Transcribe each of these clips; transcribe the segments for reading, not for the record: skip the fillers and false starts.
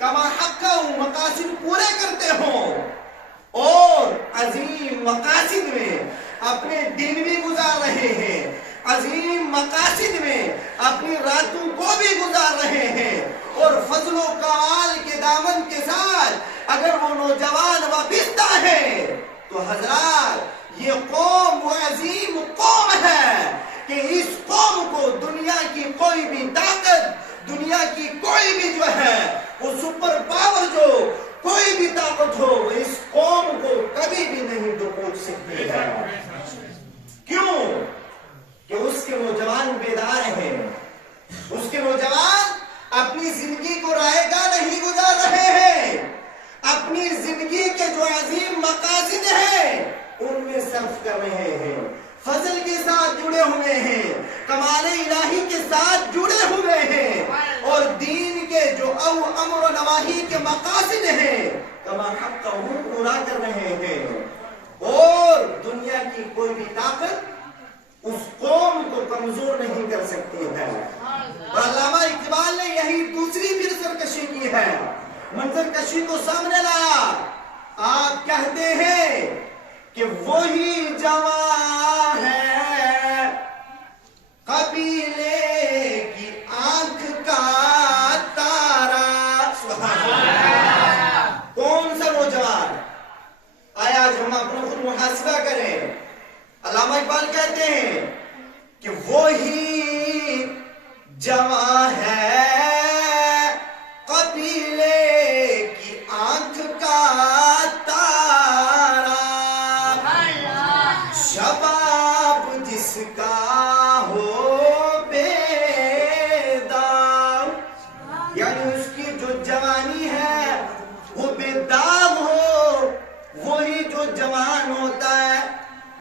کما حق مقاصد پورے کرتے ہوں اور عظیم مقاصد میں اپنے دن بھی گزار رہے ہیں، عظیم مقاصد میں اپنی راتوں کو بھی گزار رہے ہیں، اور فضل و کمال کے دامن کے ساتھ اگر وہ نوجوان وابستہ ہے تو حضرات یہ قوم وہ عظیم قوم ہے کہ اس قوم کو دنیا کی کوئی بھی طاقت، دنیا کی کوئی بھی جو ہے وہ سپر پاور، جو کوئی بھی طاقت ہو، اس قوم کو کبھی بھی نہیں دبوچ سکتی ہے۔ کیوں؟ کہ اس کے نوجوان بیدار ہیں، اس کے نوجوان اپنی زندگی کو رائے گاہ نہیں گزار رہے ہیں، اپنی زندگی کے جو عظیم مقاصد ہیں ان میں صرف کر رہے ہیں، فضل کے ساتھ جڑے ہوئے ہیں، کمال الہی کے ساتھ جڑے ہوئے ہیں، اور دین کے جو امر و نواہی کے مقاصد ہیں کما حق پورا کر رہے ہیں، اور دنیا کی کوئی بھی طاقت اس قوم کو کمزور نہیں کر سکتی ہے۔ اور علامہ اقبال نے یہی دوسری پھر سرکشی کی ہے، منظر کشی کو سامنے لایا۔ آپ کہتے ہیں کہ وہی جوان ہے قبیلے کی آنکھ کا تارا۔ سبحان اللہ۔ کون سا نوجوان؟ آیا آج ہم اپنا خود محاسبہ کریں۔ علامہ اقبال کہتے ہیں کہ وہی جوان ہے قبیلے کی آنکھ کا تارا، شباب جس کا ہو بیدار، یعنی اس کی جو جوانی ہے وہ بیدار ہو، وہی جو جوان ہوتا ہے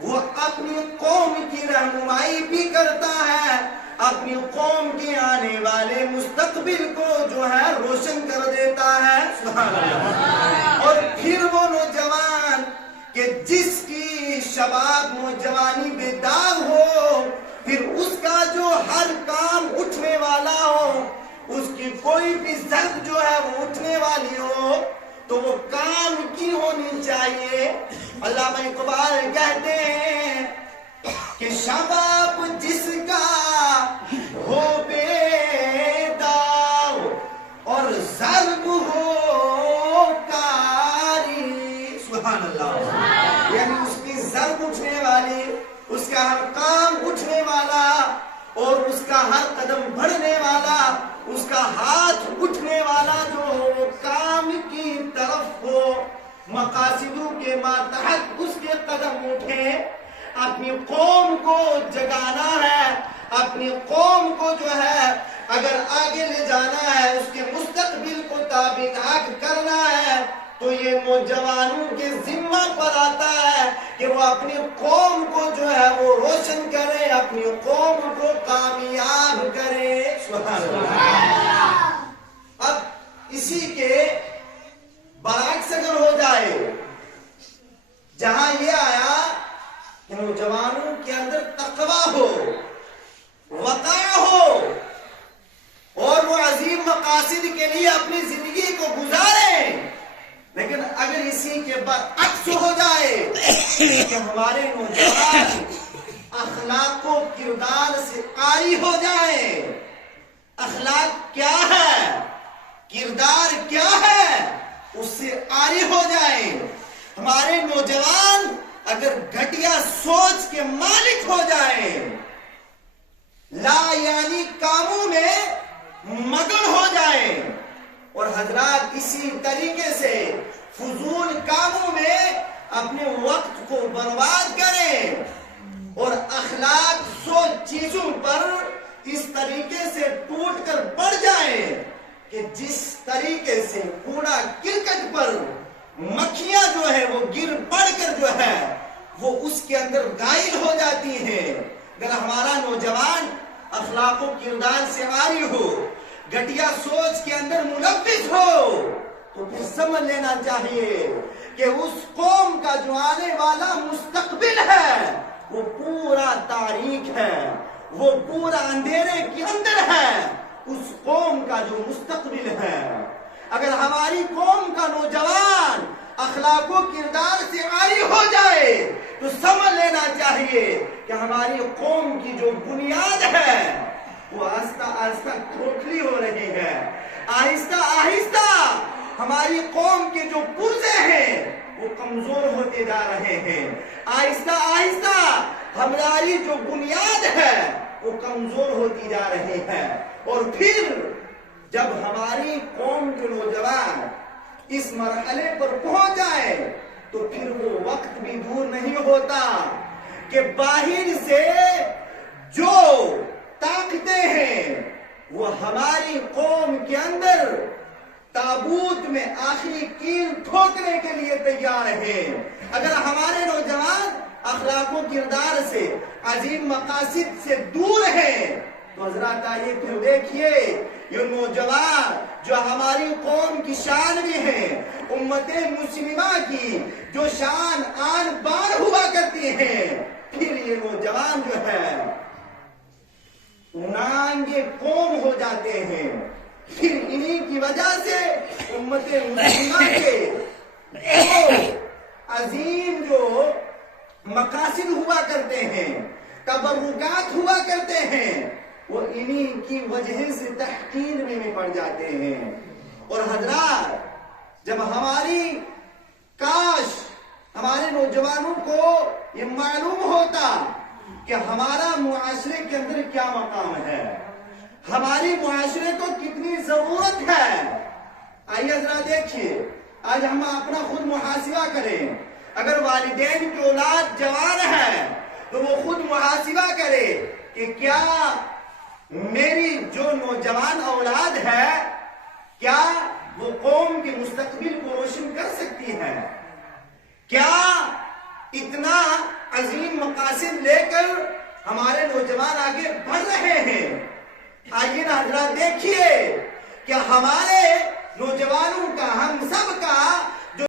وہ اپنی قوم کی رہنمائی بھی کرتا ہے، اپنی قوم کے آنے والے مستقبل کو جو ہے روشن کر دیتا ہے۔ سبحان اللہ۔ اور پھر وہ نوجوان کہ جس کی شباب نوجوانی بیدار ہو، پھر اس کا جو ہر کام اٹھنے والا ہو، اس کی کوئی بھی ضرب جو ہے وہ اٹھنے والی ہو تو وہ کام کی ہونی چاہیے۔ علامہ اقبال کہتے ہیں کہ شباب جس کا ہو بیدار اور ضرب ہو کاری۔ سبحان اللہ۔ یعنی اس کی ضرب اٹھنے والی، اس کا ہر کام اٹھنے والا، اور اس کا ہر قدم بڑھنے والا، اس کا ہاتھ اٹھنے والا جو ہو کام کی طرف ہو، مقاصدوں کے ماتحت اس کے قدم اٹھے، اپنی قوم کو جگانا ہے، اپنی قوم کو جو ہے اگر آگے لے جانا ہے، اس کے مستقبل کو تابناک کرنا ہے تو یہ نوجوانوں کے ذمہ پر آتا ہے کہ وہ اپنی قوم کو جو ہے وہ روشن کرے، اپنی قوم کو کامیاب کرے۔ سبحان اللہ۔ اب اسی کے برعکس اگر ہو جائے، جہاں یہ آیا کہ نوجوانوں کے اندر تقویٰ ہو، وقار ہو، اور وہ عظیم مقاصد کے لیے اپنی زندگی کو گزاریں، لیکن اگر اسی کے برعکس ہو جائے کہ ہمارے نوجوان اخلاق و کردار سے عاری ہو جائیں، اخلاق کیا ہے، کردار کیا ہے، اس سے عاری ہو جائیں، ہمارے نوجوان اگر گھٹیا سوچ کے مالک ہو جائیں، لا یعنی کاموں میں مگن ہو جائیں، اور حضرات اسی طریقے سے فضول کاموں میں اپنے وقت کو برباد کریں، اور اخلاق سوچ چیزوں پر اس طریقے سے ٹوٹ کر پڑ جائیں کہ جس طریقے سے کوڑا کرکٹ پر مکھیاں جو ہے وہ گر پڑ کر جو ہے وہ اس کے اندر غائل ہو جاتی ہیں، اگر ہمارا نوجوان اخلاق و کردار سے عاری ہو، گھٹیا سوچ کے اندر ملوث ہو، تو پھر سمجھ لینا چاہیے کہ اس قوم کا جو آنے والا مستقبل ہے وہ پورا تاریک ہے، وہ پورا اندھیرے کے اندر ہے۔ اس قوم کا جو مستقبل ہے، اگر ہماری قوم کا نوجوان اخلاق و کردار سے عاری ہو جائے تو سمجھ لینا چاہیے کہ ہماری قوم کی جو بنیاد ہے وہ آہستہ آہستہ کھوکھلی ہو رہی ہے. آہستہ آہستہ ہماری قوم کے جو پرزے ہیں وہ کمزور ہوتے جا رہے ہیں. آہستہ آہستہ ہماری جو بنیاد ہے وہ کمزور ہوتی جا رہی ہے. اور پھر جب ہماری قوم کے نوجوان اس مرحلے پر پہنچ جائے تو پھر وہ وقت بھی دور نہیں ہوتا کہ باہر سے جو طاقتیں ہیں وہ ہماری قوم کے اندر تابوت میں آخری کیل ٹھوکنے کے لیے تیار ہیں. اگر ہمارے نوجوان اخلاق و کردار سے عظیم مقاصد سے دور ہیں تو حضرات آئیے پھر دیکھیے یہ نوجوان جو ہماری قوم کی شان بھی ہیں, امت مسلمہ کی جو شان آن بان ہوا کرتی ہیں, پھر یہ نوجوان جو ہے نانگے قوم ہو جاتے ہیں. پھر انہی کی وجہ سے امت مسلمہ کے عظیم جو مقاصد ہوا کرتے ہیں, تبرکات ہوا کرتے ہیں, وہ انہی کی وجہ سے تحقیر میں پڑ جاتے ہیں. اور حضرات جب ہماری کاش ہمارے نوجوانوں کو یہ معلوم ہوتا کہ ہمارا معاشرے کے اندر کیا مقام ہے, ہماری معاشرے کو کتنی ضرورت ہے. آئیے حضرات دیکھیے, آج ہم اپنا خود محاسبہ کریں. اگر والدین کی اولاد جوان ہے تو وہ خود محاسبہ کرے کہ کیا میری جو نوجوان اولاد ہے کیا وہ قوم کے مستقبل کو روشن کر سکتی ہے, کیا اتنا عظیم مقاصد لے کر ہمارے نوجوان آگے بڑھ رہے ہیں. آئیے حضرات دیکھیے کہ ہمارے نوجوانوں کا, ہم سب کا